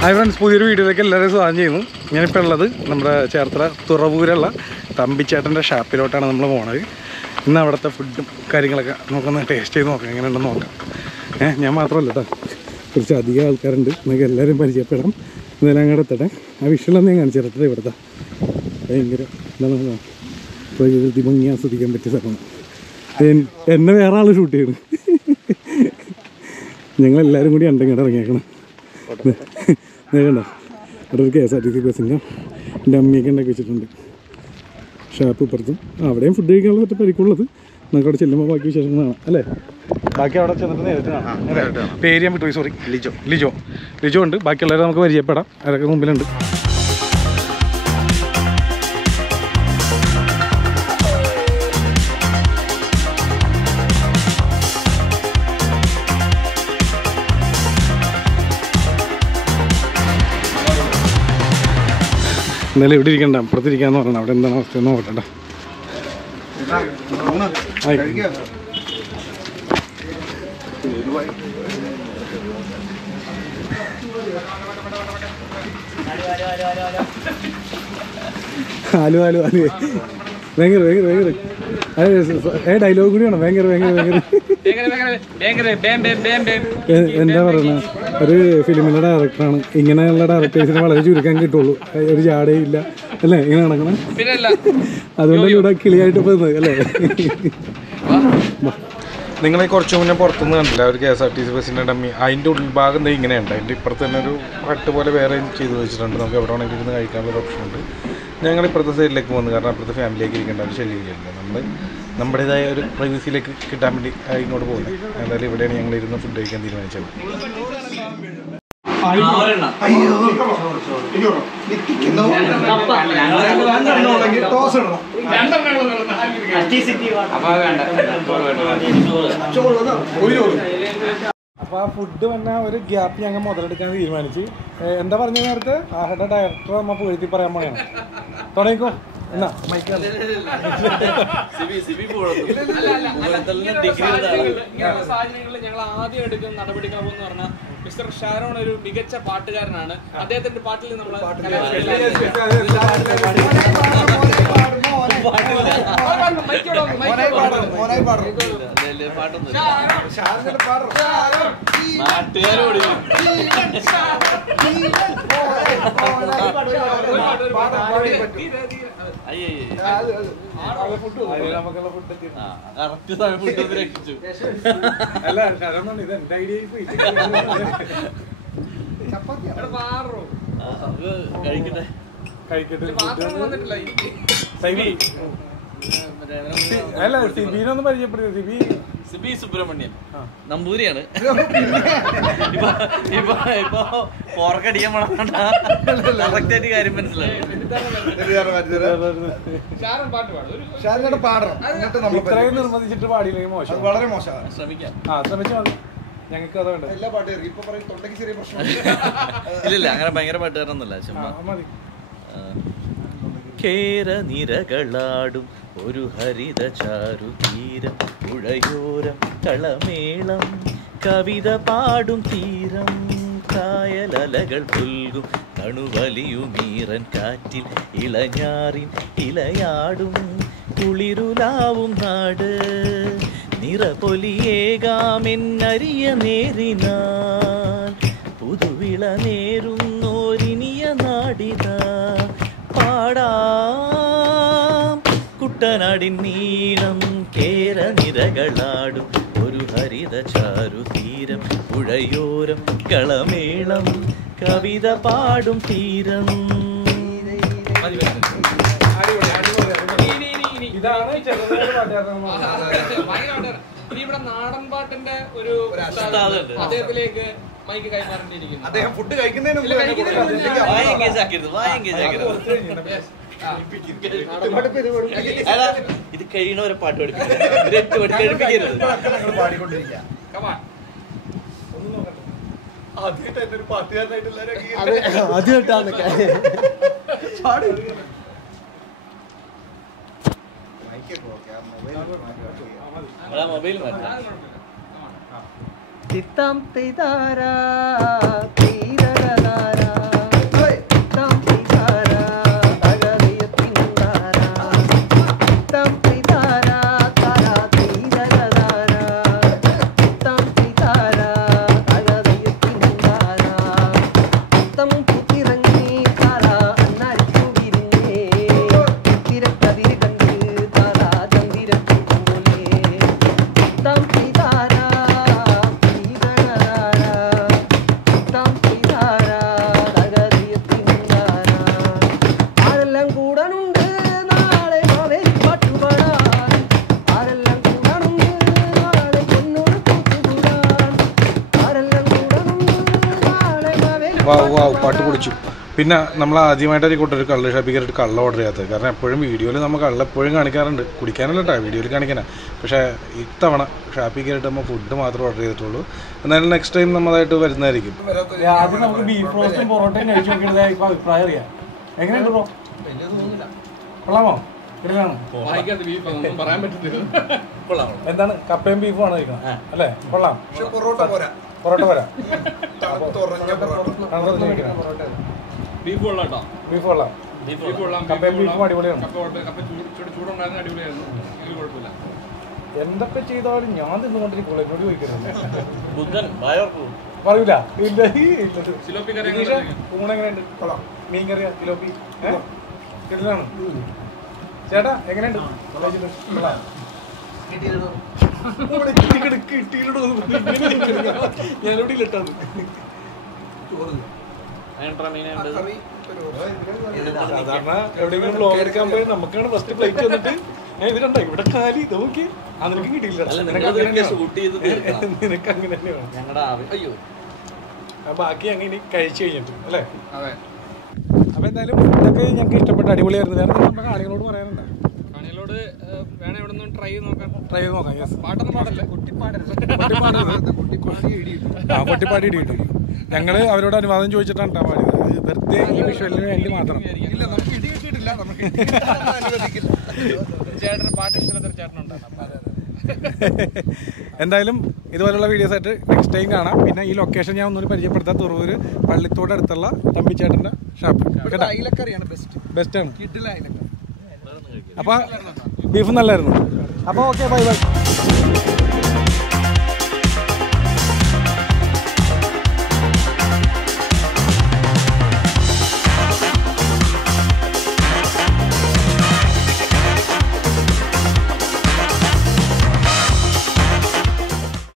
Hi friends, പുതിയൊരു വീഡിയോയിലേക്ക് എല്ലാവരും സ്വാഗതം ചെയ്യുന്നു. ഞാനിപ്പോൾ ഉള്ളത് നമ്മുടെ ചേർത്തല തുറവൂരുള്ള തമ്പിച്ചേട്ടൻ്റെ ഷാപ്പിലോട്ടാണ് നമ്മൾ പോകുന്നത്. ഇന്ന് അവിടുത്തെ ഫുഡും കാര്യങ്ങളൊക്കെ നമുക്കൊന്ന് ടേസ്റ്റ് ചെയ്ത് നോക്കാം, എങ്ങനെയുണ്ടെന്ന് നോക്കാം. ഞാൻ മാത്രമല്ല കേട്ടോ, കുറച്ച് അധികം ആൾക്കാരുണ്ട്, നമുക്ക് എല്ലാവരും പരിചയപ്പെടാം. ഇതെല്ലാം അങ്ങോട്ട് എത്തട്ടെ. ആ വിഷയമൊന്നും ഞാൻ കാണിച്ചു തരട്ടെ. ഇവിടുത്തെ ഭയങ്കര എന്താണ് പ്രകൃതി ഭംഗി ആസ്വദിക്കാൻ പറ്റിയ സ്ഥലമാണ്. എന്നെ വേറെ ആൾ ഷൂട്ട് ചെയ്യണം. ഞങ്ങളെല്ലാവരും കൂടി ഇങ്ങോട്ട് ഇറങ്ങിയേക്കണം. കണ്ടോ, അവിടെ ഒരു KSRTC ബസ്സിൻ്റെ എൻ്റെ അമ്മയൊക്കെ ഉണ്ടാക്കി വെച്ചിട്ടുണ്ട്. ഷാപ്പ് ഇപ്പുറത്തും അവിടെയും ഫുഡ് കഴിക്കാനുള്ള ഒറ്റ പരിക്കുള്ളത്. നമുക്ക് അവിടെ ചെല്ലുമ്പോൾ ബാക്കി വിശേഷങ്ങളാണ് അല്ലേ. ബാക്കി അവിടെ ചെന്നിട്ട് നേരിട്ട് കാണാം. പേര് ഞാൻ വിട്ടു, സോറി. ലിജോ ഉണ്ട്. ബാക്കിയുള്ളവരെ നമുക്ക് പരിചയപ്പെടാം. അവരൊക്കെ മുമ്പിലുണ്ട്. എന്നാലും ഇവിടെ ഇരിക്കണ്ട, അപ്പുറത്തിരിക്കാന്ന് പറയണം. അവിടെ എന്താണ് അവസ്ഥ എന്ന് നോക്കട്ടെ. ആലു ഭയങ്കര ഡയലോഗ് കൂടിയാണ്. ഭയങ്കര എന്താ പറയുന്നത്, ഒരു ഫിലിമിൻ്റെ ഡയറക്ടറാണ്. ഇങ്ങനെയുള്ള ഡയറക്ടേഴ്സിന് വളരെ ചുരുക്കാൻ കിട്ടുള്ളൂ. ഒരു ജാടയും ഇല്ല അല്ലേ, ഇങ്ങനെ നടക്കണം. അതുകൊണ്ടല്ലേ ഇവിടെ കിളിയായിട്ട് പോകുന്നത് അല്ലേ. നിങ്ങൾ കുറച്ച് മുന്നേ പുറത്തുനിന്ന് കണ്ടില്ല ഒരു KSRTC ബസ്സിൻ്റെ ഡമ്മി. അതിൻ്റെ ഉൾഭാഗം ഇങ്ങനെയുണ്ട്. അതിൻ്റെ ഇപ്പുറത്ത് തന്നെ ഒരു ഹട്ട് പോലെ വേറെ ചെയ്ത് വെച്ചിട്ടുണ്ട്. നമുക്ക് എവിടെ വേണമെങ്കിലും ഇരുന്ന് കഴിക്കാനുള്ള ഓപ്ഷൻ ഉണ്ട്. ഞങ്ങൾ ഇപ്പുറത്തെ സൈഡിലേക്ക് പോകുന്നു, കാരണം അപ്പുറത്തെ ഫാമിലിയിലേക്ക് ഇരിക്കേണ്ട ഒരു ശല്യമില്ല. നമ്മൾ നമ്മുടേതായ ഒരു പ്രൈവസിയിലേക്ക് കിട്ടാൻ വേണ്ടി ഇങ്ങോട്ട് പോകുന്നത്. എന്തായാലും ഇവിടെയാണ് ഞങ്ങൾ ഇരുന്ന് ഫുഡ് കഴിക്കാൻ തീരുമാനിച്ചത്. അപ്പോൾ ആ ഫുഡ് വന്ന ഒരു ഗ്യാപ്പ് ഞങ്ങൾ മുതലെടുക്കാൻ തീരുമാനിച്ചു. എന്താ പറഞ്ഞ നേരത്തെ ആഹയുടെ ഡയറക്ടർ നമ്മൾ പുകഴ്ത്തി പറയാൻ പോയാണ്. തുടങ്ങിക്കോ എന്നാ സാഹചര്യങ്ങളിൽ ഞങ്ങൾ ആദ്യം എടുക്കുന്ന നടപടിക്രമം എന്ന് പറഞ്ഞാൽ മിസ്റ്റർ ഷാരോൺ ഒരു മികച്ച പാട്ടുകാരനാണ്. അദ്ദേഹത്തിന്റെ പാട്ടിൽ നമ്മൾ അല്ല സിബിനൊന്നും പരിചയപ്പെടുത്തി. സിബി സുബ്രഹ്മണ്യൻ നമ്പൂരിയാണ്. ഇപ്പൊ പോർക്കടിക്കാൻ കറക്റ്റായിട്ട് കാര്യം മനസ്സിലായി. ഇത്രയും നിർബന്ധിച്ചിട്ട് പാടിയില്ലെങ്കിൽ മോശം, വളരെ മോശമാണ്. ശ്രമിക്കാം. ശ്രമിച്ചാൽ മതി. ഞങ്ങൾക്ക് അത് വേണ്ട. എല്ലാ പാട്ടുകാരും ഇപ്പൊ തൊണ്ടയ്ക്ക് ചെറിയ പ്രശ്നം ഇല്ല അങ്ങനെ ഭയങ്കര പാട്ടുകാരൊന്നുമല്ല. ചുമ്മാ കേരനിരകളാടും ഒരു ഹരിത ചാരുതീരം, പുഴയോരം കളമേളം കവിത പാടും തീരം, കായലലകൾ പുൽകും തണുവലിയുമീറൻ കാറ്റിൽ ഇളഞ്ഞാറിൻ ഇലയാടും കുളിരുലാവും നാട്, നിറപൊലിയേകാമെന്നരിയ നേരിനാൽ പുതുവിള നേരുന്നോരിനിയ നാടിത പാടാം കുട്ടനാടിൻ നീളം, കേരനിരകളാടും ഒരു ഹരിത ചാരുതീരം, പുഴയോരം കളമേളം കവിത പാടും തീരം. ഇനി ഇവിടെ നാടൻ പാട്ടിന്റെ ഒരു അദ്ദേഹത്തിലേക്ക് മൈക്ക് കൈമാറേണ്ടിയിരിക്കുന്നു. അദ്ദേഹം ഫുഡ് കഴിക്കുന്നതിന് ഇത് കഴിയണവരെ പാട്ട് പഠിപ്പിക്കരുത്. Mobile Titam tidara, tidara. Wow പാട്ട് പൊളിച്ചു. പിന്നെ നമ്മൾ ആദ്യമായിട്ടായിരിക്കും ഒരു കള്ള് ഷാപ്പിൽ കയറിയിട്ട് കള്ള ഓർഡർ ചെയ്യാത്തത്. കാരണം എപ്പോഴും വീഡിയോയിൽ നമ്മൾ കള്ള എപ്പോഴും കാണിക്കാറുണ്ട്, കുടിക്കാനല്ല കേട്ടോ, വീഡിയോയിൽ കാണിക്കാനാണ്. പക്ഷേ ഇത്തവണ ഷാപ്പിൽ കയറിയിട്ട് നമ്മൾ ഫുഡ് മാത്രമേ ഓർഡർ ചെയ്തിട്ടുള്ളൂ. എന്നാലും നെക്സ്റ്റ് ടൈം നമ്മളതായിട്ട് വരുന്നതായിരിക്കും. ആദ്യം നമുക്ക് ബീഫ് റോസ്റ്റും പൊറോട്ടയും കഴിച്ചു നോക്കിയത് അഭിപ്രായം അറിയാം. എങ്ങനെയുണ്ട് ബ്രോ? കൊള്ളാമോ? പറയാൻ പറ്റത്തില്ല. എന്താണ് കപ്പയും ബീഫും ആണ് കഴിക്കണം അല്ലേ? കൊള്ളാം. പൊറോട്ട പോരാ, ബീഫ് കൊള്ളാം കേട്ടോ. ബീഫ് കൊള്ളാം. കപ്പയും ബീഫും അടിപൊളിയാണ്. ചൂടുണ്ടായിരുന്ന അടിപൊളിയായിരുന്നു. ഇത് കുഴപ്പമില്ല. എന്തൊക്കെ ചെയ്താലും ഞാൻ തിന്നുകൊണ്ടിരിക്കുള്ളൂ, എന്നോട് ചോദിക്കരുത്. പറയൂല. ഊണെങ്ങനെയുണ്ട്? കൊള്ളാം. മീൻ കറിയാ സിലോപ്പി കിടലാണ്. ചേട്ടാ എങ്ങനെയുണ്ട്? ഞാനിവിടെ ഇട്ടാണ് സാധാരണ എവിടെയെങ്കിലും ബ്ലോഗ് എടുക്കാൻ പോയി നമുക്കാണ് ഫസ്റ്റ് പ്ലേറ്റ് വന്നിട്ട് ഞാൻ ഇതിലുണ്ടായി ഇവിടെ കാലി നോക്കി നിനക്കും കിട്ടിയില്ല. നിനക്ക് അങ്ങനെ തന്നെയാണ്. ബാക്കി അങ്ങനെ കഴിച്ചു കഴിഞ്ഞിട്ട് അല്ലേ? അപ്പൊ എന്തായാലും ഫുഡൊക്കെ ഞങ്ങൾക്ക് ഇഷ്ടപ്പെട്ട അടിപൊളിയായിരുന്നു. വേറെ നമ്മുടെ കാണികളോട് പറയാനുണ്ട്? കാണികളോട് വേണം ഇവിടെ നിന്ന് ട്രൈ ചെയ്ത് നോക്കാം. യെസ്. പാട്ടൊന്നും പാടല്ലേ? കൊട്ടിപ്പാടി ഇടിയിട്ടു. ഞങ്ങള് അവരോട് അനുവാദം ചോദിച്ചിട്ടാണ് കേട്ടോ പാടിയത്. വെറുതെ ഈ വിഷ്വലിന് വേണ്ടി മാത്രം. ചേട്ടന് പാട്ട് ഇഷ്ടപ്പെട്ട ചേട്ടനുണ്ടാകും. എന്തായാലും ഇതുപോലുള്ള വീഡിയോസ് ആയിട്ട് നെക്സ്റ്റ് ടൈം കാണാം. പിന്നെ ഈ ലൊക്കേഷൻ ഞാൻ ഒന്നുകൂടി പരിചയപ്പെടുത്താം. തുറവൂര് പള്ളിത്തോട് അടുത്തുള്ള തമ്പിച്ചേട്ടൻ്റെ ഷാപ്പ് ബെസ്റ്റാണ്. അപ്പോൾ ബീഫ് നല്ലായിരുന്നു. അപ്പോൾ ഓക്കെ, ബൈ ബൈ.